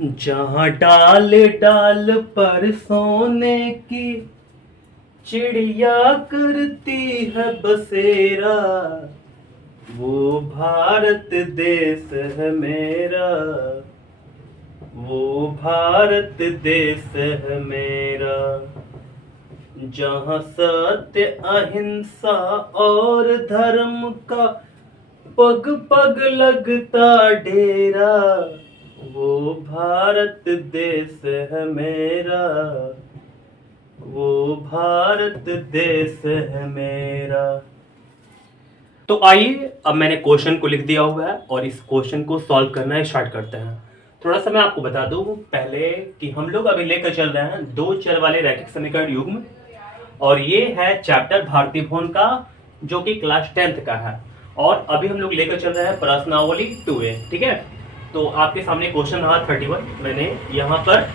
जहाँ डाल डाल पर सोने की चिड़िया करती है बसेरा, वो भारत देश है मेरा, वो भारत देश है मेरा। जहाँ सत्य अहिंसा और धर्म का पग पग लगता डेरा, वो भारत देश है मेरा, वो भारत देश है मेरा। तो आइए, अब मैंने क्वेश्चन को लिख दिया हुआ है और इस क्वेश्चन को सॉल्व करना स्टार्ट करते हैं। थोड़ा सा मैं आपको बता दूं पहले कि हम लोग अभी लेकर चल रहे हैं दो चर वाले रैखिक समीकरण युग्म, और ये है चैप्टर भारतीय भवन का, जो कि क्लास 10th का है। और अभी हम लोग लेकर चल रहे हैं प्रश्नावली 2A। ठीक है, तो आपके सामने क्वेश्चन रहा 31। मैंने यहाँ पर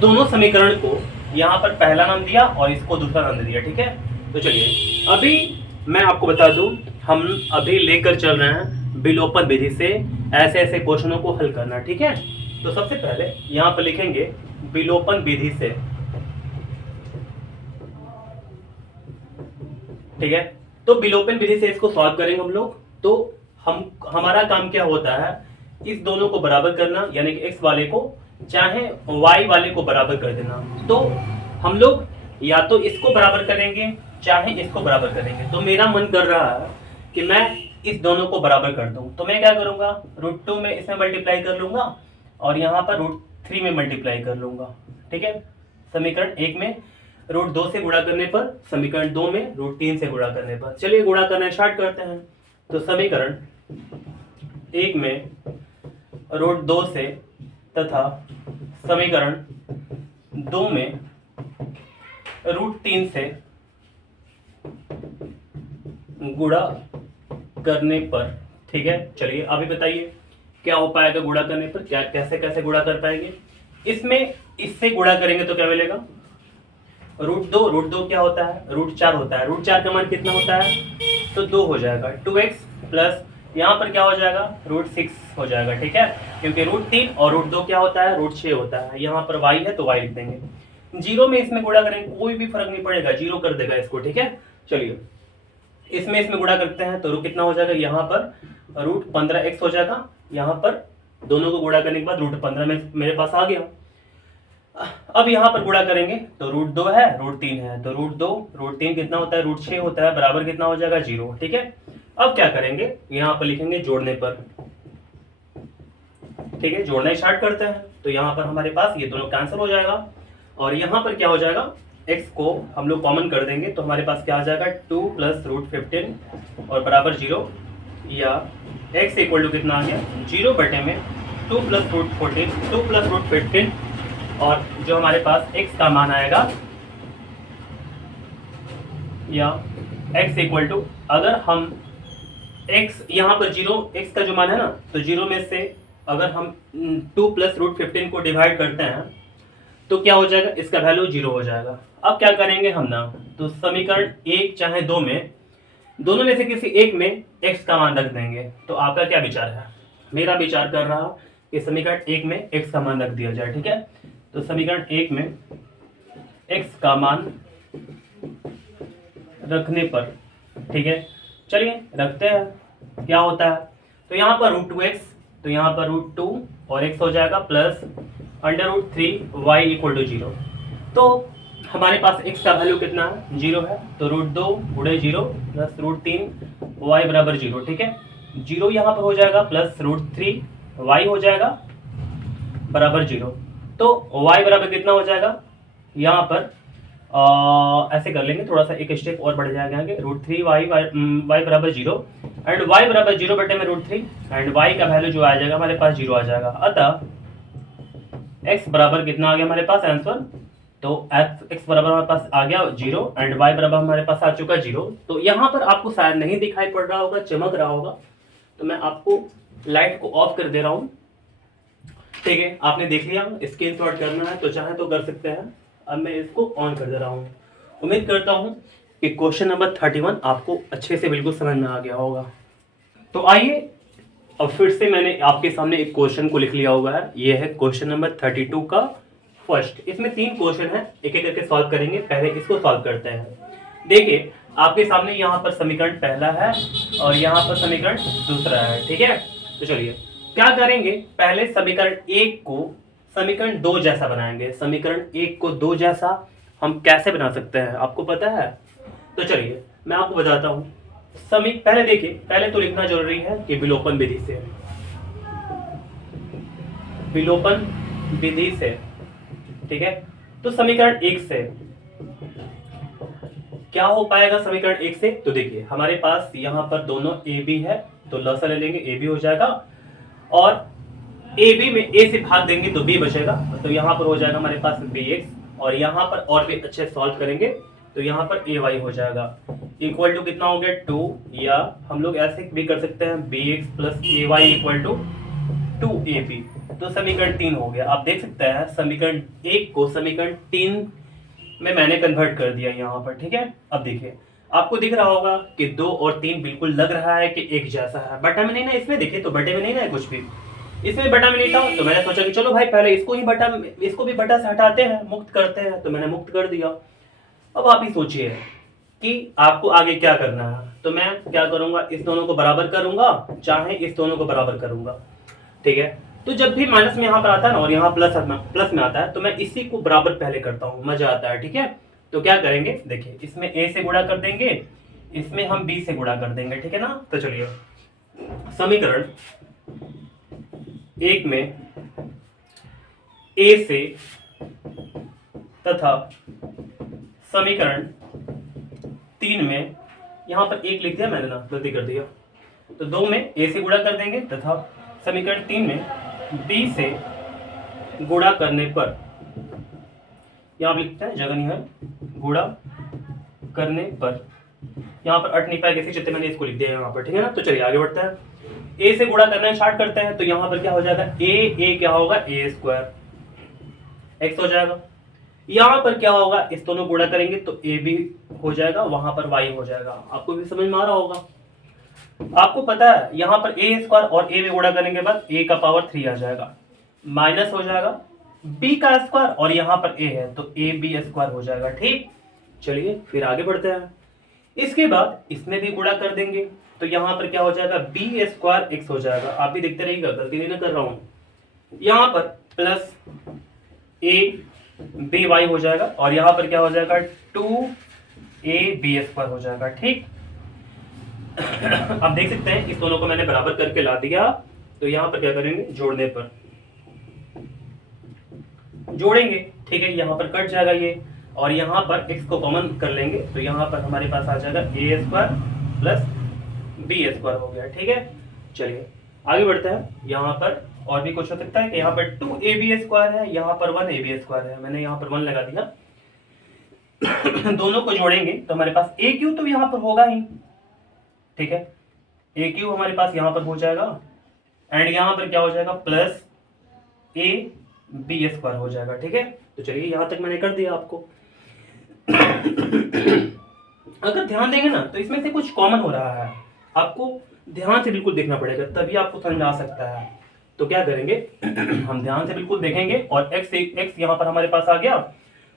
दोनों समीकरण को यहाँ पर पहला नाम दिया और इसको दूसरा नाम दिया। ठीक है, तो चलिए अभी मैं आपको बता दूं, हम अभी लेकर चल रहे हैं विलोपन विधि से ऐसे ऐसे क्वेश्चनों को हल करना। ठीक है, तो सबसे पहले यहाँ पर लिखेंगे विलोपन विधि से। ठीक है, तो विलोपन विधि से इसको सॉल्व करेंगे हम लोग। तो हमारा काम क्या होता है, इस दोनों को बराबर करना, यानी कि x वाले को चाहे y वाले को बराबर कर देना। तो हम लोग या तो इसको बराबर करेंगे चाहे इसको बराबर करेंगे। तो मेरा मन कर रहा है कि मैं इस दोनों को बराबर कर दूं, तो मैं क्या करूंगा, √2 में इसमें मल्टीप्लाई कर लूंगा और यहाँ पर √3 में मल्टीप्लाई कर लूंगा। ठीक है, समीकरण 1 में √2 से गुणा करने पर, समीकरण 2 में √3 से गुणा करने पर। चलिए गुणा करना स्टार्ट करते हैं। तो समीकरण 1 में √2 से तथा समीकरण 2 में √3 से गुणा करने पर। ठीक है, चलिए अभी बताइए क्या हो पाएगा गुणा करने पर, क्या कैसे कैसे गुणा कर पाएंगे। इसमें इससे गुणा करेंगे तो क्या मिलेगा, √2 क्या होता है, √4 होता है। √4 का मान कितना होता है, तो 2 हो जाएगा। 2x प्लस यहाँ पर क्या हो जाएगा, √6 हो जाएगा। ठीक है, क्योंकि √3 और √2 क्या होता है, √6 होता है। यहाँ पर y है तो y लिख देंगे। जीरो में इसमें गुणा करेंगे कोई भी फर्क नहीं पड़ेगा, जीरो कर देगा इसको। ठीक है, चलिए इसमें गुणा करते हैं तो कितना हो जाएगा, यहाँ पर √15x हो जाएगा। यहाँ पर दोनों को गुणा करने के बाद √15 में मेरे पास आ गया। अब यहाँ पर गुणा करेंगे तो √2 है, √3 है, तो √2 √3 कितना होता है, √6 होता है, बराबर कितना हो जाएगा, 0। ठीक है, अब क्या करेंगे, यहाँ पर लिखेंगे जोड़ने पर। ठीक है, जोड़ना स्टार्ट करते हैं। तो यहाँ पर हमारे पास ये दोनों कैंसिल हो जाएगा और यहाँ पर क्या हो जाएगा, x को हम लोग कॉमन कर देंगे तो हमारे पास क्या आ जाएगा, 2 + √15 और बराबर 0, या x इक्वल टू कितना आ गया, 0 बटे में 2 + √14, 2 + √15, और जो हमारे पास x का मान आएगा, या x इक्वल टू, अगर हम x यहाँ पर 0, x का जो मान है ना, तो 0 में से अगर हम 2 + √15 को डिवाइड करते हैं तो क्या हो जाएगा, इसका वैल्यू 0 हो जाएगा। अब क्या करेंगे हम ना, तो समीकरण 1 चाहे 2 में, दोनों में से किसी एक में x का मान रख देंगे। तो आपका क्या विचार है, मेरा विचार कर रहा कि समीकरण 1 में x का मान रख दिया जाए। ठीक है, तो समीकरण 1 में x का मान रखने पर, ठीक है चलिए रखते हैं, क्या होता है, तो यहाँ पर √2x, तो यहाँ पर √2 और x हो जाएगा प्लस √3 y इक्वल टू 0। तो हमारे पास x का वैल्यू कितना है, 0 है, तो √2 गुणे 0 प्लस √3 y बराबर 0। ठीक है, 0 यहाँ पर हो जाएगा प्लस √3 y हो जाएगा बराबर 0। तो y बराबर कितना हो जाएगा, यहाँ पर ऐसे कर लेंगे, थोड़ा सा एक स्टेप और बढ़ जाएगा आगे, √3 y बराबर 0 एंड y बराबर 0 बटे में √3 एंड y का वैल्यू जो आ जाएगा हमारे पास 0 आ जाएगा। अतः x बराबर कितना आ गया हमारे पास आंसर, तो x बराबर हमारे पास आ गया 0 एंड y बराबर हमारे पास आ चुका 0। तो यहाँ पर आपको शायद नहीं दिखाई पड़ रहा होगा, चमक रहा होगा, तो मैं आपको लाइट को ऑफ कर दे रहा हूँ। ठीक है, आपने देख लिया, स्क्रीनशॉट करना है तो चाहे तो कर सकते हैं। अब मैं इसको ऑन कर दे रहा हूँ। उम्मीद करता हूँ कि क्वेश्चन नंबर 31 आपको अच्छे से बिल्कुल समझ में आ गया होगा। तो आइए अब फिर से मैंने आपके सामने एक क्वेश्चन को लिख लिया हुआ है, ये है क्वेश्चन नंबर 32 का फर्स्ट। इसमें 3 क्वेश्चन है, एक एक करके सॉल्व करेंगे। पहले इसको सॉल्व करते हैं। देखिए आपके सामने यहाँ पर समीकरण पहला है और यहाँ पर समीकरण दूसरा है, ठीक है। तो चलिए क्या करेंगे, पहले समीकरण 1 को समीकरण 2 जैसा बनाएंगे। समीकरण 1 को 2 जैसा हम कैसे बना सकते हैं आपको पता है? तो चलिए मैं आपको बताता हूँ। पहले देखिए, पहले तो लिखना जरूरी है कि विलोपन विधि से, विलोपन विधि से, ठीक है। तो समीकरण 1 से क्या हो पाएगा? समीकरण 1 से तो देखिए हमारे पास यहाँ पर दोनों ए बी है, तो लसा ले लेंगे, ए बी हो जाएगा, और ए बी में ए से भाग देंगे तो बी बचेगा, तो यहाँ पर हो जाएगा हमारे पास बी एक्स, और यहाँ पर और भी अच्छे सॉल्व करेंगे तो यहाँ पर ए वाई हो जाएगा, इक्वल टू कितना हो गया 2, या हम लोग ऐसे भी कर सकते हैं B X plus A Y equal to 2ab। तो समीकरण 3 हो गया। आप देख सकते हैं समीकरण 1 को समीकरण 3 में मैंने कन्वर्ट कर दिया यहाँ पर, ठीक है। अब देखिए आपको दिख रहा होगा कि 2 और 3 बिल्कुल लग रहा है कि एक जैसा है, बटा में नहीं ना, इसमें देखिए तो बटे में नहीं ना है कुछ भी, इसमें बटा में नहीं था, तो मैंने सोचा कि चलो भाई पहले इसको भी बटा से हटाते हैं, मुक्त करते हैं, तो मैंने मुक्त कर दिया। अब आप ही सोचिए कि आपको आगे क्या करना है। तो मैं क्या करूंगा, इस दोनों को बराबर करूंगा, चाहे इस दोनों को बराबर करूंगा, ठीक है। तो जब भी माइनस में यहाँ पर आता है ना और यहाँ प्लस में आता है, तो मैं इसी को बराबर पहले करता हूँ, मजा आता है, ठीक है। तो क्या करेंगे, देखिए इसमें a से गुणा कर देंगे, इसमें हम b से गुणा कर देंगे, ठीक है ना। तो चलिए समीकरण 1 में a से तथा समीकरण 3 में, यहाँ पर 1 लिख दिया मैंने ना, गलती कर दिया, तो 2 में a से गुणा कर देंगे तथा समीकरण 3 में b से गुणा करने पर, यहाँ लिखते हैं जगह नहीं है, गुणा करने पर, यहाँ पर अट नहीं पाएगा इसी चित्र मैंने इसको लिख दिया यहाँ पर, ठीक है ना। तो चलिए आगे बढ़ते हैं। a से गुणा करना स्टार्ट करते हैं, तो यहाँ पर क्या हो जाएगा, a क्या होगा, a स्क्वायर x हो जाएगा। यहाँ पर क्या होगा, इस दोनों गुणा करेंगे तो a भी हो जाएगा, वहां पर y हो जाएगा। आपको भी समझ में आ रहा होगा। आपको पता है यहाँ पर a स्क्वायर और a में गुणा करने के बाद a का पावर 3 आ जाएगा, माइनस हो जाएगा b का स्क्वायर, और यहाँ पर a है तो a b स्क्वायर हो जाएगा, ठीक। चलिए फिर आगे बढ़ते हैं। इसके बाद इसमें भी गुणा कर देंगे, तो यहाँ पर क्या हो जाएगा, b स्क्वायर x हो जाएगा। आप भी देखते रहिएगा, गलती नहीं ना कर रहा हूं। यहाँ पर प्लस a b y हो जाएगा, और यहाँ पर क्या हो जाएगा 2a b स्क्वायर हो जाएगा, ठीक। आप देख सकते हैं इस दोनों को मैंने बराबर करके ला दिया, तो यहाँ पर क्या करेंगे, जोड़ने पर जोड़ेंगे, ठीक है। यहाँ पर कट जाएगा ये, और यहाँ पर x को कॉमन कर लेंगे, तो यहाँ पर हमारे पास आ जाएगा a square plus b square हो गया, ठीक है। चलिए आगे बढ़ते हैं। यहाँ पर और भी कुछ हो सकता है कि यहाँ पर 2ab स्क्वायर है, यहाँ पर 1ab स्क्वायर है, मैंने यहाँ पर 1 लगा दिया। दोनों को जोड़ेंगे तो हमारे पास a क्यू तो यहाँ पर होगा ही, ठीक है, ए क्यू हमारे पास यहाँ पर हो जाएगा, एंड यहाँ पर क्या हो जाएगा, प्लस ए बी स्क्वायर हो जाएगा, ठीक है। तो चलिए यहाँ तक मैंने कर दिया आपको। अगर ध्यान देंगे ना तो इसमें से कुछ कॉमन हो रहा है, आपको ध्यान से बिल्कुल देखना पड़ेगा, तभी आपको समझ आ सकता है। तो क्या करेंगे, हम ध्यान से बिल्कुल देखेंगे, और x यहाँ पर हमारे पास आ गया,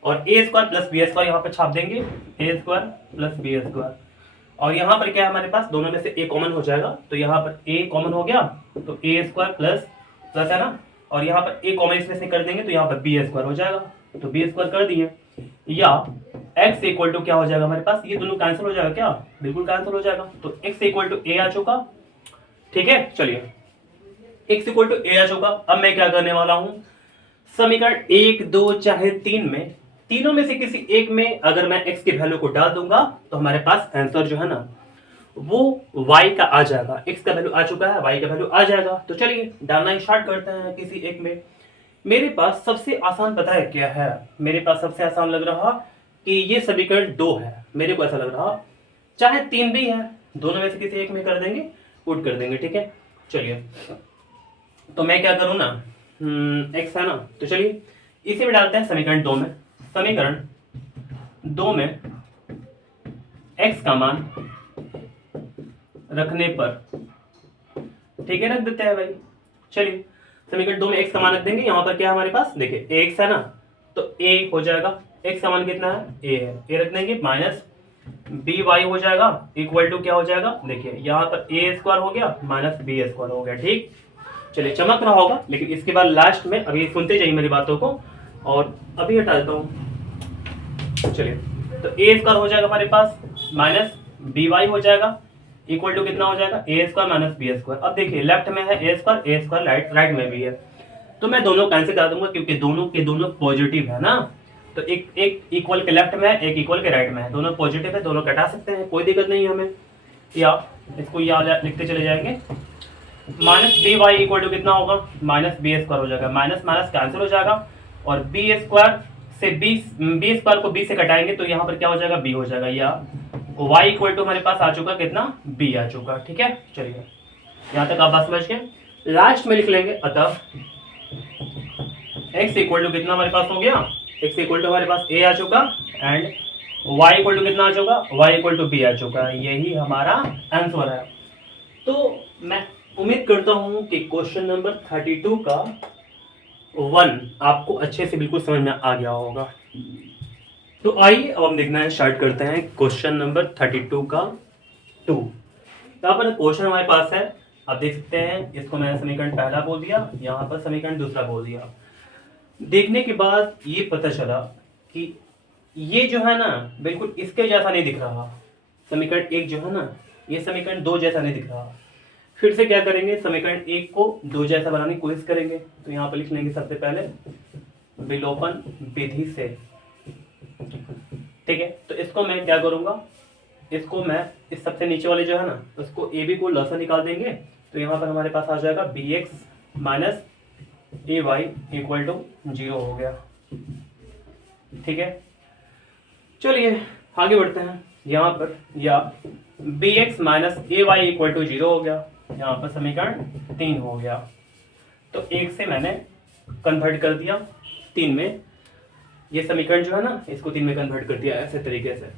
और a square plus B square यहाँ पर छाप देंगे, a square plus B square, और यहाँ पर क्या है हमारे पास, दोनों में से a कॉमन हो जाएगा, तो यहाँ पर a कॉमन हो गया, तो a स्क्वायर प्लस प्लस है ना, और यहाँ पर a कॉमन इसमें से कर देंगे तो यहाँ पर b स्क्वायर हो जाएगा, तो b स्क्वायर कर दिए, या x इक्वल टू क्या हो जाएगा हमारे पास, ये दोनों कैंसिल हो जाएगा क्या, बिल्कुल कैंसिल हो जाएगा, तो x इक्वल टू a आ चुका, ठीक है। चलिए x इक्वल टू a आ चुका। अब मैं क्या करने वाला हूं, समीकरण 1 2 चाहे 3 में, तीनों में से किसी एक में अगर मैं x की वैल्यू को डाल दूंगा तो हमारे पास आंसर जो है ना वो y का आ जाएगा। x का वैल्यू आ चुका है, y का वैल्यू आ जाएगा। तो चलिए डालना स्टार्ट करते हैं किसी एक में। मेरे पास सबसे आसान पता है क्या है, मेरे पास सबसे आसान लग रहा कि ये समीकरण 2 है, मेरे को ऐसा लग रहा, चाहे 3 भी है, दोनों में से किसी एक में कर देंगे, पुट कर देंगे, ठीक है। चलिए तो मैं क्या करूं ना, x है ना, तो चलिए इसे में डालते हैं समीकरण 2 में। समीकरण 2 में x का मान रखने पर ठीक है, रख देते हैं भाई। चलिए समीकरण 2 में x का मान रख देंगे। यहाँ पर क्या है हमारे पास, देखिए x है ना, तो a हो जाएगा, x का मान कितना है, a है, a रख देंगे, माइनस by हो जाएगा इक्वल टू क्या हो जाएगा, देखिए यहाँ पर a स्क्वायर हो गया माइनस b स्क्वायर हो गया। ठीक, चलिए चमक रहा होगा, लेकिन इसके बाद लास्ट में अभी सुनते जाइए मेरी बातों को, और अभी हटा देता हूँ। चलिए तो a स्क्वायर हो जाएगा हमारे पास माइनस by हो जाएगा इक्वल टू कितना हो जाएगा, ए स्क्वायर माइनस बी स्क्वायर। अब देखिए लेफ्ट में है ए स्क्वायर राइट में भी है, तो मैं दोनों कैंसिल कर दूंगा क्योंकि दोनों के दोनों पॉजिटिव है ना। तो एक इक्वल के लेफ्ट में है, एक इक्वल के राइट में है, दोनों पॉजिटिव है, दोनों कटा सकते हैं, कोई दिक्कत नहीं है हमें। या इसको यहाँ लिखते चले जाएंगे, minus B Y equal to कितना होगा, माइनस बी स्क्वायर हो जाएगा, माइनस माइनस कैंसिल हो जाएगा, और बी स्क्वायर से बी स्क्वायर को बी से कटाएंगे तो यहाँ पर क्या हो जाएगा, बी हो जाएगा, या y इक्वल टू हमारे पास आ चुका कितना, b आ चुका। ठीक है, चलिए यहाँ तक आप बात समझ गए। लास्ट में लिख लेंगे, अतः x इक्वल टू कितना हमारे पास हो गया, x इक्वल टू हमारे पास a आ चुका, एंड y इक्वल टू कितना आ चुका, y इक्वल टू b आ चुका। यही हमारा आंसर है। तो मैं उम्मीद करता हूं कि क्वेश्चन नंबर 32 का 1 आपको अच्छे से बिल्कुल समझ में आ गया होगा। तो आइए अब हम देखना स्टार्ट करते हैं क्वेश्चन नंबर 32 का 2। यहाँ पर क्वेश्चन हमारे पास है, आप देख सकते हैं, इसको मैंने समीकरण पहला बोल दिया, यहाँ पर समीकरण दूसरा बोल दिया। देखने के बाद ये पता चला कि ये जो है ना बिल्कुल इसके जैसा नहीं दिख रहा, समीकरण 1 जो है ना ये समीकरण 2 जैसा नहीं दिख रहा। फिर से क्या करेंगे, समीकरण 1 को 2 जैसा बनाने की कोशिश करेंगे। तो यहाँ पर लिख लेंगे सबसे पहले विलोपन विधि से। ठीक है, तो इसको मैं क्या करूंगा, इसको मैं इस सबसे नीचे वाले जो है ना उसको ए बी को लसा निकाल देंगे, तो यहाँ पर हमारे पास आ जाएगा B X minus A Y equal to 0 हो गया। ठीक है, चलिए आगे बढ़ते हैं। यहाँ पर या B X minus A Y equal to 0 हो गया, यहाँ पर समीकरण 3 हो गया। तो 1 से मैंने कन्वर्ट कर दिया 3 में, ये समीकरण जो है ना इसको 3 में कन्वर्ट कर दिया ऐसे तरीके से।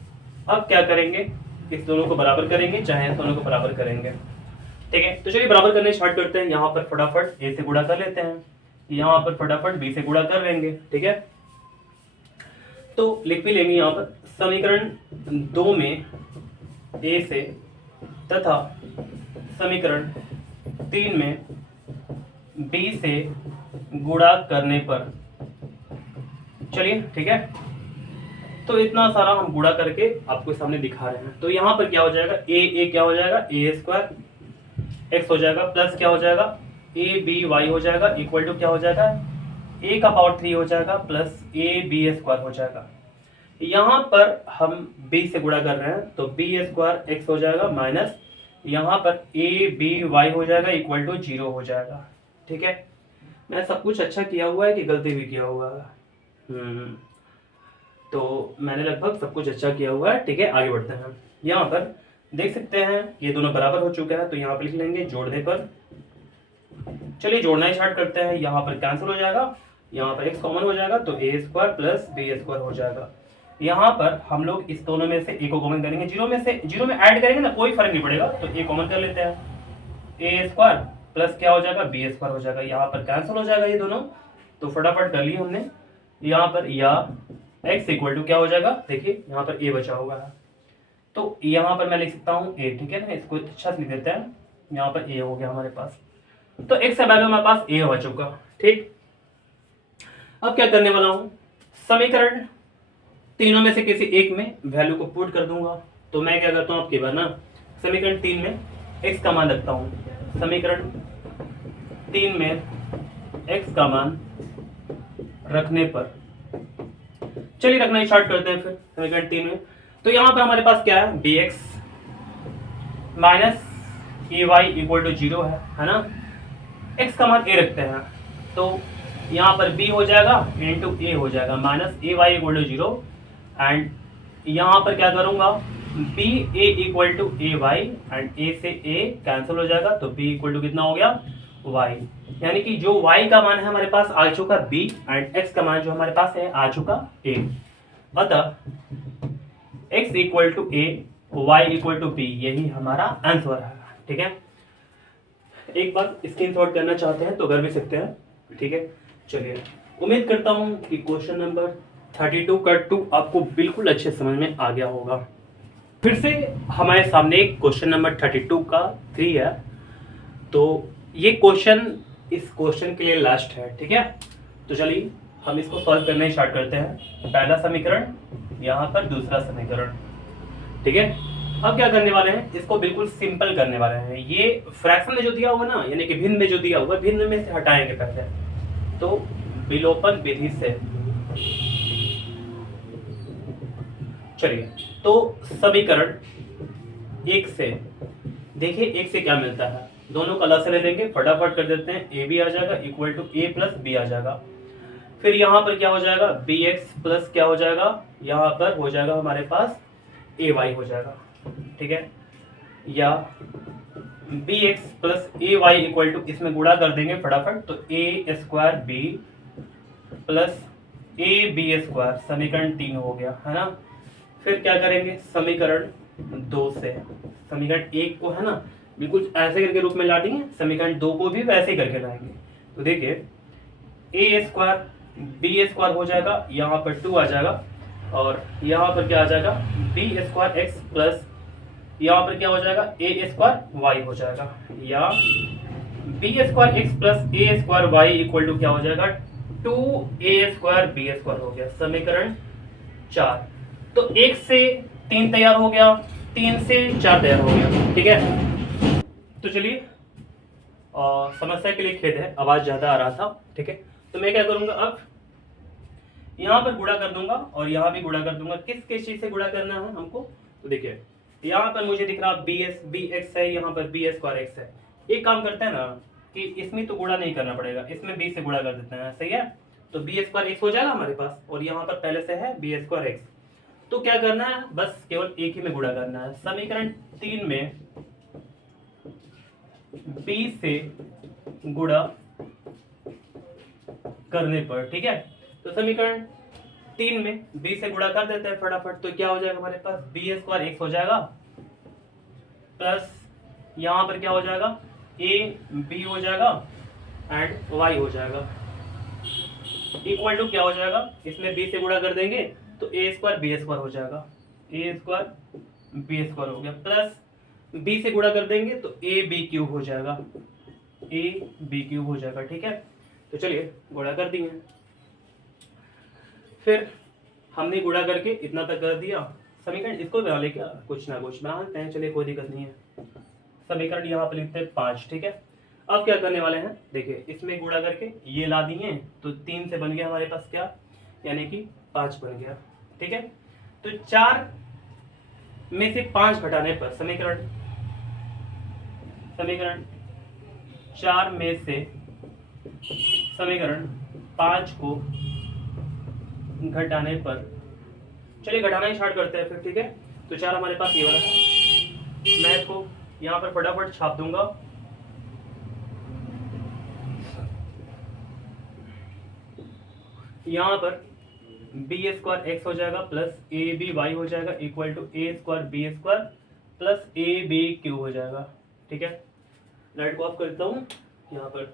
अब क्या करेंगे, इस दोनों को बराबर करेंगे, चाहे इस दोनों को बराबर करेंगे। ठीक है, तो चलिए बराबर करने स्टार्ट करते हैं। यहाँ पर फटाफट ए से गुणा कर लेते हैं, यहाँ पर फटाफट बी से गुणा कर लेंगे। ठीक है, तो लिख भी लेंगे यहाँ पर समीकरण 2 में ए से तथा समीकरण 3 में बी से गुणा करने पर। चलिए ठीक है, तो इतना सारा हम गुणा करके आपको सामने दिखा रहे हैं। तो यहाँ पर क्या हो जाएगा, ए क्या हो जाएगा, ए स्क्वायर एक्स हो जाएगा, प्लस क्या हो जाएगा, ए बी वाई हो जाएगा इक्वल टू क्या हो जाएगा, ए का पावर 3 हो जाएगा प्लस ए बी स्क्वायर हो जाएगा। यहाँ पर हम बी से गुणा कर रहे हैं तो बी स्क्वायर एक्स हो जाएगा माइनस यहाँ पर ए बी वाई हो जाएगा इक्वल टू 0 हो जाएगा। ठीक है, मैं सब कुछ अच्छा किया हुआ है कि गलती भी किया हुआ है, तो मैंने लगभग सब कुछ अच्छा किया हुआ है। ठीक है, आगे बढ़ते हैं। यहाँ पर देख सकते हैं ये दोनों बराबर हो चुके हैं, तो यहाँ पर लिख लेंगे जोड़ने पर। चलिए जोड़ना स्टार्ट करते हैं। यहाँ पर कैंसिल हो जाएगा, यहाँ पर x कॉमन हो जाएगा, तो A square plus B square हो जाएगा। यहाँ पर हम लोग इस दोनों में से ए को कॉमन करेंगे, जीरो में ऐड करेंगे ना, कोई फर्क नहीं पड़ेगा, तो ए कॉमन कर लेते हैं। ए स्क्वायर प्लस क्या हो जाएगा, बी स्क्वायर हो जाएगा। यहाँ पर कैंसिल हो जाएगा ये दोनों, तो फटाफट कर लिए हमने। यहाँ पर या x इक्वल टू क्या हो जाएगा, देखिए यहाँ पर a बचा हुआ है, तो यहाँ पर मैं लिख सकता हूँ a। ठीक है ना, इसको अच्छा से लिख देते हैं, यहाँ पर a हो गया हमारे पास, तो x का वैल्यू हमारे पास a हो चुका। ठीक, अब क्या करने वाला हूँ, समीकरण तीनों में से किसी एक में वैल्यू को पुट कर दूंगा। तो मैं क्या करता हूँ आपके बार ना, समीकरण 3 में x का मान रखता हूँ, समीकरण 3 में x का मान रखने पर। चलिए रखना स्टार्ट करते हैं फिर समीकरण 3 में। तो यहाँ पर हमारे पास क्या है, bx minus A Y equal to 0 है ना, x का मान a रखते हैं, तो यहाँ पर b हो जाएगा इंटू a हो जाएगा minus A Y equal to 0, and यहाँ पर क्या करूँगा, b a equal to A Y, and a से a कैंसिल हो जाएगा, तो b इक्वल टू कितना हो गया, y, यानी कि जो y का मान है हमारे पास आ चुका b, एंड x का मान जो हमारे पास है आ चुका a। अतः x equal to a, y equal to b, यही हमारा आंसर है। ठीक है, एक बार स्क्रीनशॉट करना चाहते हैं तो कर भी सकते हैं, ठीक है। चलिए, उम्मीद करता हूँ कि क्वेश्चन नंबर 32 का 2 आपको बिल्कुल अच्छे समझ में आ गया होगा। फिर से हमारे सामने एक क्वेश्चन नंबर 32 का 3 है। तो ये क्वेश्चन इस क्वेश्चन के लिए लास्ट है, ठीक है। तो चलिए हम इसको सॉल्व करने स्टार्ट करते हैं। पहला समीकरण, यहाँ पर दूसरा समीकरण, ठीक है। अब क्या करने वाले हैं, इसको बिल्कुल सिंपल करने वाले हैं। ये फ्रैक्शन में जो दिया हुआ ना, यानी कि भिन्न में जो दिया हुआ, भिन्न में से हटाएंगे पहले। तो विलोपन विधि से, चलिए, तो समीकरण एक से, देखिए एक से क्या मिलता है, दोनों का लसागु ले लेंगे, फटाफट कर देते हैं। ए बी आ जाएगा equal to A plus B आ जाएगा। फिर यहाँ पर क्या हो जाएगा, बी एक्स प्लस क्या हो जाएगा, यहाँ पर हो जाएगा हमारे पास ए वाई हो जाएगा, ठीक है। या B X plus A Y equal to, इसमें गुणा कर देंगे फटाफट, तो A square B plus A B square, समीकरण 3 हो गया, है ना। फिर क्या करेंगे, समीकरण 2 से समीकरण 1 को, है ना, बिल्कुल ऐसे करके रूप में ला देंगे, समीकरण 2 को भी वैसे ही करके लाएंगे। तो देखिए ए स्क्वायर बी स्क्वायर हो जाएगा, यहाँ पर 2 आ जाएगा, और यहाँ पर क्या आ जाएगा, बी स्क्वायर एक्स प्लस यहाँ पर क्या हो जाएगा, ए स्क्वायर वाई हो जाएगा। या b square x plus a square y equal to क्या हो जाएगा, 2a स्क्वायर बी स्क्वायर हो गया, समीकरण 4। तो 1 से 3 तैयार हो गया, 3 से 4 तैयार हो गया, ठीक है। तो चलिए, समस्या के लिए खेद है, आवाज ज्यादा आ रहा था, ठीक है। तो मैं क्या करूंगा, अब यहाँ पर गुणा कर दूंगा और यहाँ भी गुणा कर दूंगा। किस किस चीज से गुणा करना है हमको, तो देखिए यहाँ पर मुझे दिख रहा बी एक्स है, यहाँ पर बी स्क्वायर एक्स है। एक काम करते हैं ना कि इसमें तो गुणा नहीं करना पड़ेगा, इसमें बी से गुणा कर देते हैं, सही है। तो बी स्क्वायर एक्स हो जाएगा हमारे पास, और यहाँ पर पहले से है बी स्क्वायर एक्स। तो क्या करना है, बस केवल एक ही में गुणा करना है। समीकरण 3 में बी से गुणा करने पर, ठीक है। तो समीकरण 3 में बी से गुणा कर देते हैं फटाफट। तो क्या हो जाएगा हमारे पास, बी स्क्वायर एक्स हो जाएगा प्लस यहाँ पर क्या हो जाएगा, ए बी हो जाएगा एंड वाई हो जाएगा, इक्वल टू क्या हो जाएगा, इसमें बी से गुणा कर देंगे तो ए स्क्वायर बी स्क्वायर हो जाएगा, ए स्क्वायर बी स्क्वायर हो गया, प्लस बी से गुणा कर देंगे तो ए बी क्यूब हो जाएगा, ए बी क्यूब हो जाएगा, ठीक है। तो चलिए गुणा कर दिए। फिर हमने गुणा करके इतना तक कर दिया। समीकरण इसको बना ले, क्या कुछ ना कुछ बनाते हैं, चलिए कोई दिक्कत नहीं है। समीकरण यहाँ पर लिखते हैं 5, ठीक है। अब क्या करने वाले हैं, देखिए इसमें गुणा करके ये ला दिए, तो 3 से बन गया हमारे पास क्या, यानी कि 5 बन गया, ठीक है। तो 4 में से 5 घटाने पर समीकरण 4 में से समीकरण 5 को घटाने पर, चलिए घटाना ही स्टार्ट करते हैं फिर, ठीक है। तो 4 हमारे पास ये वाला है, मैं इसको यहाँ पर फटाफट छाप दूंगा। यहाँ पर बी स्क्वायर एक्स हो जाएगा प्लस ए बी वाई हो जाएगा equal to a square b square plus A b cube हो जाएगा, ठीक है। लाइट को ऑफ करता हूँ यहाँ पर।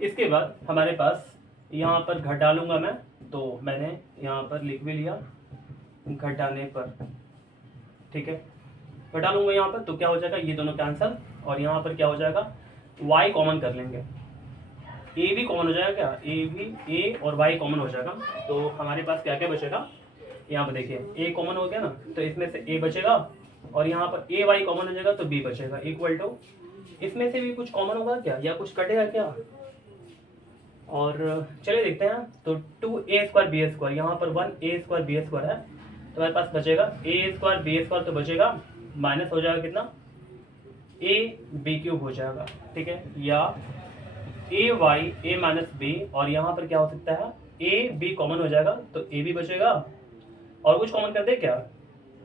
इसके बाद हमारे पास यहाँ पर घटा लूंगा मैं, तो मैंने यहाँ पर लिख भी लिया घटाने पर, ठीक है। घटा लूंगा यहाँ पर तो क्या हो जाएगा, ये दोनों कैंसल, और यहाँ पर क्या हो जाएगा, y कॉमन कर लेंगे, a भी कॉमन हो जाएगा, क्या a और y कॉमन हो जाएगा। तो हमारे पास क्या क्या बचेगा, यहाँ पर देखिए a कॉमन हो गया ना, तो इसमें से a बचेगा, और यहाँ पर a y कॉमन हो जाएगा तो b बचेगा, इक्वल टू इसमें से भी कुछ कॉमन होगा क्या, या कुछ कटेगा क्या, और चलिए देखते हैं। तो 2a स्क्वायर बी स्क्वायर, यहाँ पर 1a स्क्वायर बी स्क्वायर है, तो हमारे पास बचेगा a स्क्वायर बी स्क्वायर, तो बचेगा माइनस हो जाएगा कितना, a बी क्यूब हो जाएगा, ठीक है। या ए वाई ए माइनस बी, और यहाँ पर क्या हो सकता है, ए बी कॉमन हो जाएगा तो ए बी बचेगा, और कुछ कॉमन कर दे क्या,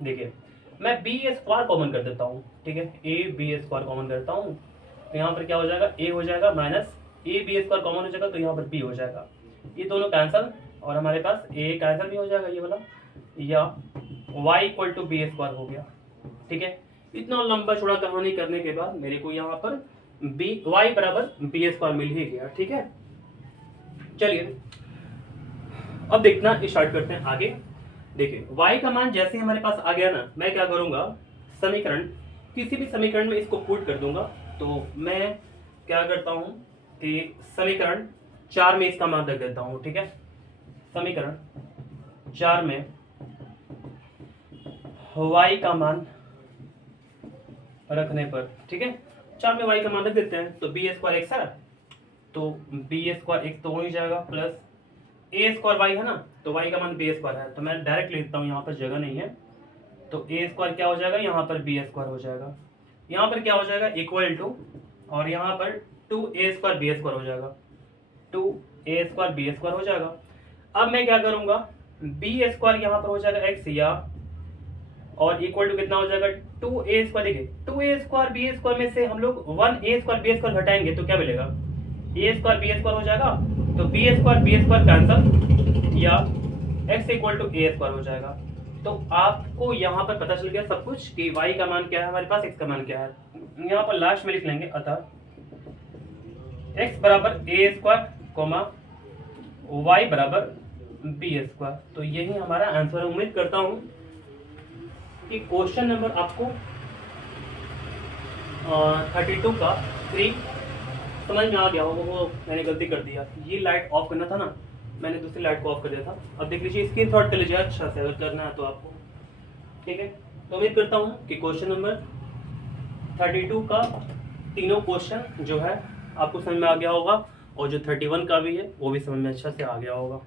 देखिए मैं बी स्क्वायर कॉमन कर देता हूँ, ठीक है। ए बी स्क्वायर कॉमन करता हूँ, तो यहाँ पर क्या हो जाएगा, ए हो जाएगा minus a B square common हो जाएगा, तो यहाँ पर बी हो जाएगा, ये दोनों कैंसल, और हमारे पास ए कैंसल भी हो जाएगा ये वाला, या y equal to b square हो गया, ठीक है। इतना लंबा चौड़ा कहानी करने के बाद मेरे को यहाँ पर वाई बराबर बी स्क्वायर मिल ही गया, ठीक है। चलिए अब देखना स्टार्ट करते हैं आगे। देखिए y का मान जैसे ही हमारे पास आ गया ना, मैं क्या करूंगा, समीकरण, किसी भी समीकरण में इसको पुट कर दूंगा। तो मैं क्या करता हूं कि समीकरण 4 में इसका मान रख देता हूं, ठीक है। समीकरण 4 में y का मान रखने पर, ठीक है, 4 में y का मान रख देते हैं, तो बी स्क्वायर एक्स है, तो बी स्क्वायर एक्स तो हो ही जाएगा, प्लस ए स्क्वायर वाई है ना, तो वाई का मान बी स्क्वायर है, तो मैं डायरेक्ट लिखता हूँ, यहाँ पर जगह नहीं है, तो ए स्क्वायर क्या हो जाएगा, यहाँ पर बी स्क्वायर हो जाएगा, यहाँ पर क्या हो जाएगा इक्वल टू, और यहाँ पर 2a स्क्वायर बी स्क्वायर हो जाएगा, 2a स्क्वायर बी स्क्वायर हो जाएगा। अब मैं क्या करूँगा, बी स्क्वायर यहाँ पर हो जाएगा एक्स, या और इक्वल टू कितना हो जाएगा 2a स्क्वायर। देखिए 2a स्क्वायर बी स्क्वायर में से हम लोग 1a स्क्वायर बी स्क्वायर घटाएंगे तो क्या मिलेगा, a स्क्वायर बी स्क्वायर हो जाएगा, तो बी स्क्वायर कैंसल, या x equal to a square हो जाएगा। तो आपको यहाँ पर पता चल गया सब कुछ कि y का मान क्या है हमारे पास, x का मान क्या है। यहाँ पर लास्ट में लिख लेंगे, अतः x बराबर ए स्क्वायर कोमा y बराबर बी स्क्वायर। तो यही हमारा आंसर है। उम्मीद करता हूँ कि क्वेश्चन नंबर आपको 32 का 3 समझ में आ गया होगा। वो मैंने गलती कर दिया, ये लाइट ऑफ करना था ना, मैंने दूसरी लाइट को ऑफ कर दिया था। अब देख लीजिए, स्क्रीनशॉट कर लीजिए अच्छा से अगर करना है तो आपको, ठीक है। तो उम्मीद करता हूँ कि क्वेश्चन नंबर 32 का तीनों क्वेश्चन जो है आपको समझ में आ गया होगा, और जो 31 का भी है वो भी समझ में अच्छा से आ गया होगा।